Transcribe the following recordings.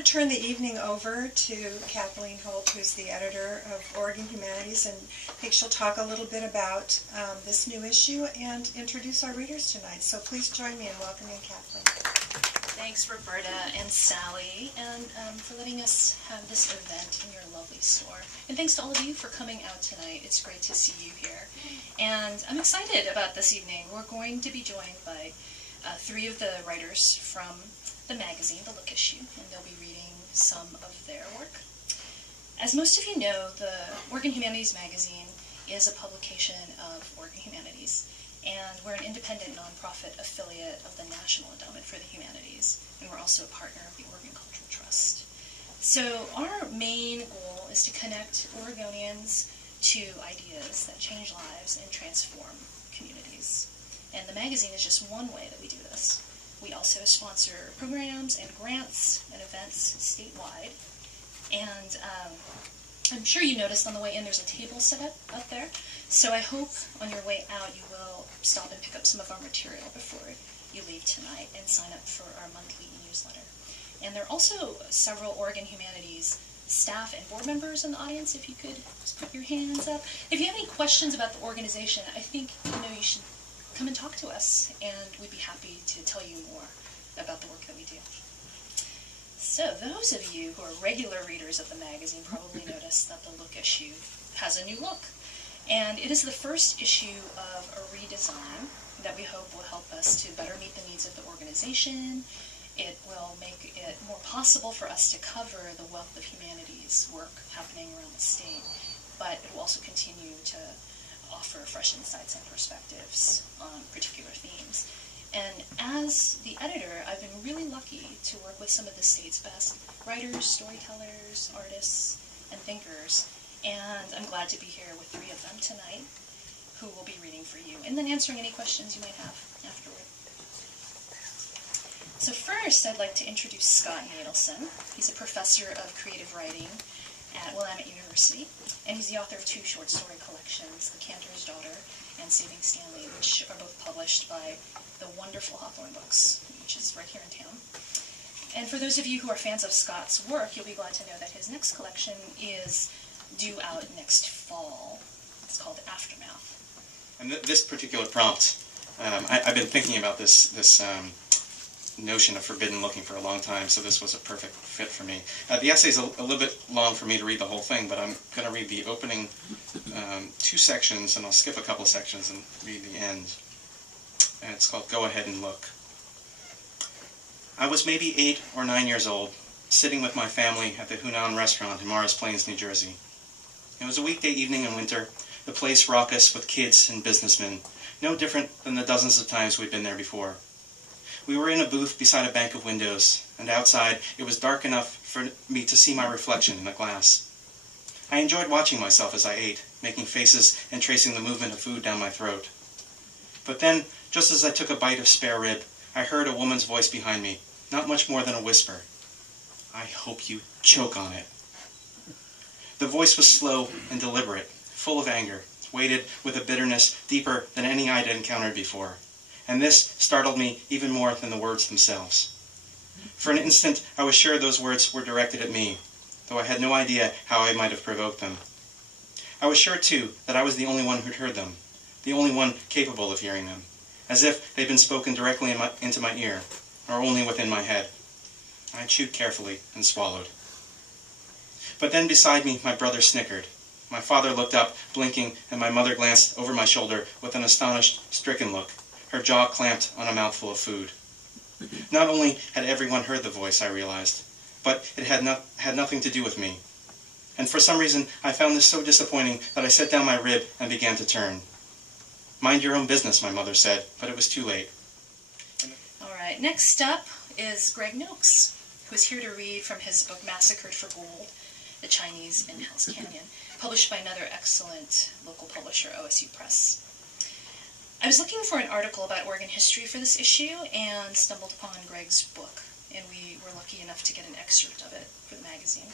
to turn the evening over to Kathleen Holt, who's the editor of Oregon Humanities, and I think she'll talk a little bit about this new issue and introduce our readers tonight. So please join me in welcoming Kathleen. Thanks, Roberta and Sally, and for letting us have this event in your lovely store. And thanks to all of you for coming out tonight. It's great to see you here. And I'm excited about this evening. We're going to be joined by three of the writers from the magazine, The Look Issue, and they'll be reading some of their work. As most of you know, the Oregon Humanities magazine is a publication of Oregon Humanities, and we're an independent nonprofit affiliate of the National Endowment for the Humanities, and we're also a partner of the Oregon Cultural Trust. So our main goal is to connect Oregonians to ideas that change lives and transform communities. And the magazine is just one way that we do this. We also sponsor programs and grants and events statewide. And I'm sure you noticed on the way in there's a table set up there. So I hope on your way out you will stop and pick up some of our material before you leave tonight and sign up for our monthly newsletter. And there are also several Oregon Humanities staff and board members in the audience, if you could just put your hands up. If you have any questions about the organization, I think you should come and talk to us, and we'd be happy to tell you more about the work that we do. So those of you who are regular readers of the magazine probably noticed that the Look Issue has a new look. And it is the first issue of a redesign that we hope will help us to better meet the needs of the organization. It will make it more possible for us to cover the wealth of humanities work happening around the state, but it will also continue to offer fresh insights and perspectives on particular themes. And as the editor, I've been really lucky to work with some of the state's best writers, storytellers, artists, and thinkers. And I'm glad to be here with three of them tonight who will be reading for you, and then answering any questions you might have afterward. So first, I'd like to introduce Scott Nadelson. He's a professor of creative writing at Willamette University, and he's the author of two short story collections, The Cantor's Daughter and Saving Stanley, which are both published by the wonderful Hawthorne Books, which is right here in town. And for those of you who are fans of Scott's work, you'll be glad to know that his next collection is due out next fall. It's called Aftermath. And this particular prompt, I've been thinking about this notion of forbidden looking for a long time, so this was a perfect fit for me. The essay's a little bit long for me to read the whole thing, but I'm going to read the opening two sections, and I'll skip a couple sections and read the end. And it's called Go Ahead and Look. I was maybe 8 or 9 years old, sitting with my family at the Hunan restaurant in Morris Plains, New Jersey. It was a weekday evening in winter, the place raucous with kids and businessmen, no different than the dozens of times we'd been there before. We were in a booth beside a bank of windows, and outside it was dark enough for me to see my reflection in the glass. I enjoyed watching myself as I ate, making faces and tracing the movement of food down my throat. But then, just as I took a bite of spare rib, I heard a woman's voice behind me, not much more than a whisper. I hope you choke on it. The voice was slow and deliberate, full of anger, weighted with a bitterness deeper than any I'd encountered before. And this startled me even more than the words themselves. For an instant, I was sure those words were directed at me, though I had no idea how I might have provoked them. I was sure, too, that I was the only one who'd heard them, the only one capable of hearing them, as if they'd been spoken directly into my ear, or only within my head. I chewed carefully and swallowed. But then beside me, my brother snickered. My father looked up, blinking, and my mother glanced over my shoulder with an astonished, stricken look, her jaw clamped on a mouthful of food. Not only had everyone heard the voice, I realized, but it had nothing to do with me. And for some reason, I found this so disappointing that I set down my rib and began to turn. Mind your own business, my mother said, but it was too late. All right, next up is Greg Nokes, who is here to read from his book Massacred for Gold, The Chinese in Hell's Canyon, published by another excellent local publisher, OSU Press. I was looking for an article about Oregon history for this issue and stumbled upon Greg's book, and we were lucky enough to get an excerpt of it for the magazine.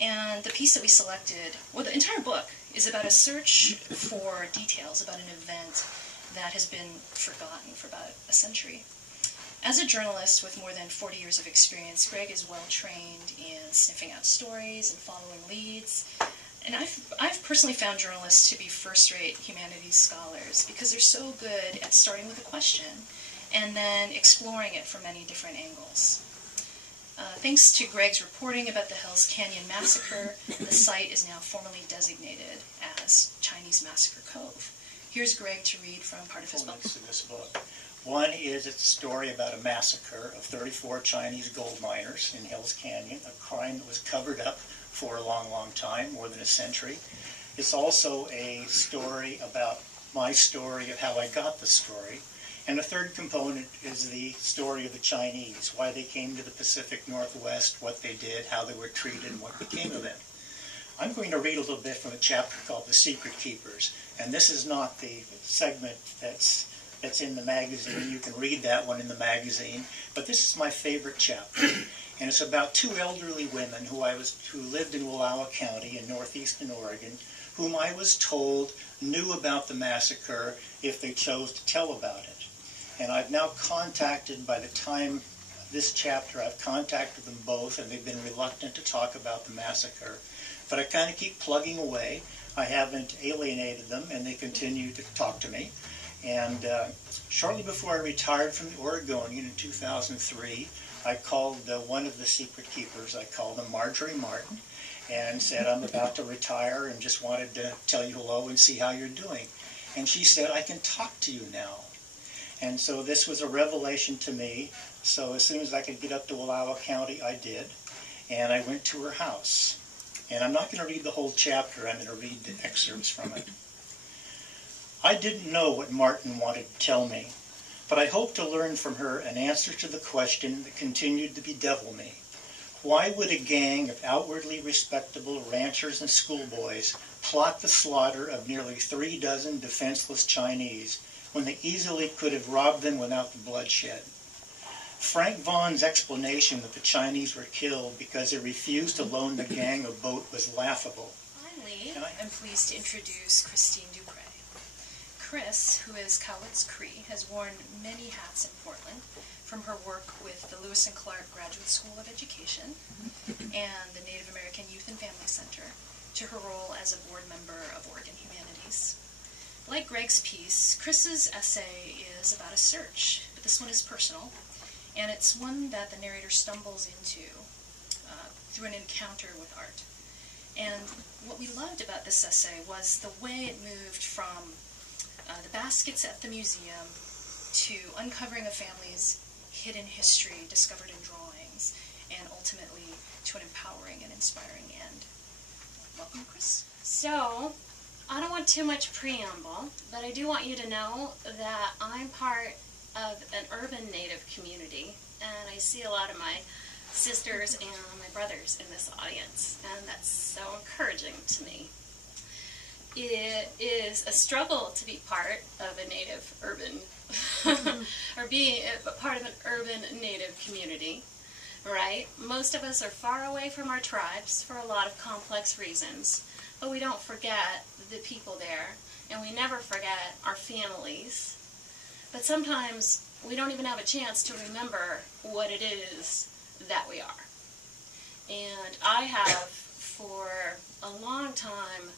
And the piece that we selected, well, the entire book is about a search for details about an event that has been forgotten for about a century. As a journalist with more than 40 years of experience, Greg is well trained in sniffing out stories and following leads. And I've personally found journalists to be first-rate humanities scholars because they're so good at starting with a question and then exploring it from many different angles. Thanks to Greg's reporting about the Hells Canyon Massacre, the site is now formally designated as Chinese Massacre Cove. Here's Greg to read from part of his book. In this book. One is it's a story about a massacre of 34 Chinese gold miners in Hells Canyon, a crime that was covered up for a long, long time, more than a century. It's also a story about my story of how I got the story. And the third component is the story of the Chinese, why they came to the Pacific Northwest, what they did, how they were treated, and what became of them. I'm going to read a little bit from a chapter called The Secret Keepers. And this is not the segment that's in the magazine. You can read that one in the magazine. But this is my favorite chapter. And it's about two elderly women who lived in Wallowa County in northeastern Oregon, whom I was told knew about the massacre if they chose to tell about it. And I've now contacted, by the time of this chapter, I've contacted them both, and they've been reluctant to talk about the massacre. But I kind of keep plugging away. I haven't alienated them, and they continue to talk to me. And shortly before I retired from the Oregonian in 2003, I called one of the secret keepers. I called them Marjorie Martin, and said, I'm about to retire and just wanted to tell you hello and see how you're doing. And she said, I can talk to you now. And so this was a revelation to me. So as soon as I could get up to Wallowa County, I did. And I went to her house. And I'm not going to read the whole chapter. I'm going to read the excerpts from it. I didn't know what Martin wanted to tell me, but I hoped to learn from her an answer to the question that continued to bedevil me. Why would a gang of outwardly respectable ranchers and schoolboys plot the slaughter of nearly 36 defenseless Chinese when they easily could have robbed them without the bloodshed? Frank Vaughn's explanation that the Chinese were killed because they refused to loan the gang a boat was laughable. Finally, I'm pleased to introduce Christine Dupres. Chris, who is Cowlitz Cree, has worn many hats in Portland, from her work with the Lewis and Clark Graduate School of Education and the Native American Youth and Family Center, to her role as a board member of Oregon Humanities. Like Greg's piece, Chris's essay is about a search, but this one is personal, and it's one that the narrator stumbles into through an encounter with art. And what we loved about this essay was the way it moved from the baskets at the museum to uncovering a family's hidden history discovered in drawings, and ultimately to an empowering and inspiring end. Welcome, Chris. So, I don't want too much preamble, but I do want you to know that I'm part of an urban Native community, and I see a lot of my sisters and my brothers in this audience, and that's so encouraging to me. It is a struggle to be part of a Native urban, or be a part of an urban Native community, right? Most of us are far away from our tribes for a lot of complex reasons, but we don't forget the people there, and we never forget our families. But sometimes we don't even have a chance to remember what it is that we are. And I have, for a long time,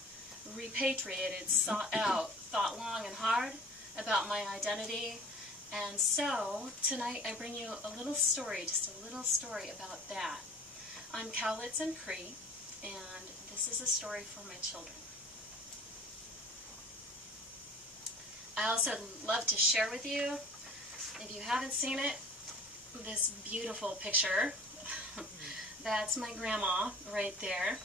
repatriated, sought out, thought long and hard about my identity. And so tonight I bring you a little story, just a little story about that. I'm Cowlitz and Cree, and this is a story for my children. I also love to share with you, if you haven't seen it, this beautiful picture. That's my grandma right there.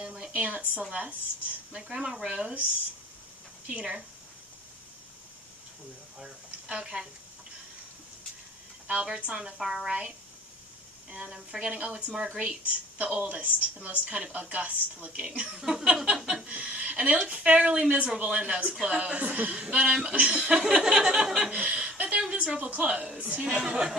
And my Aunt Celeste, my Grandma Rose, Peter. Okay. Albert's on the far right. And I'm forgetting, oh, it's Marguerite, the oldest, the most kind of august looking. And they look fairly miserable in those clothes. But but they're miserable clothes, you know.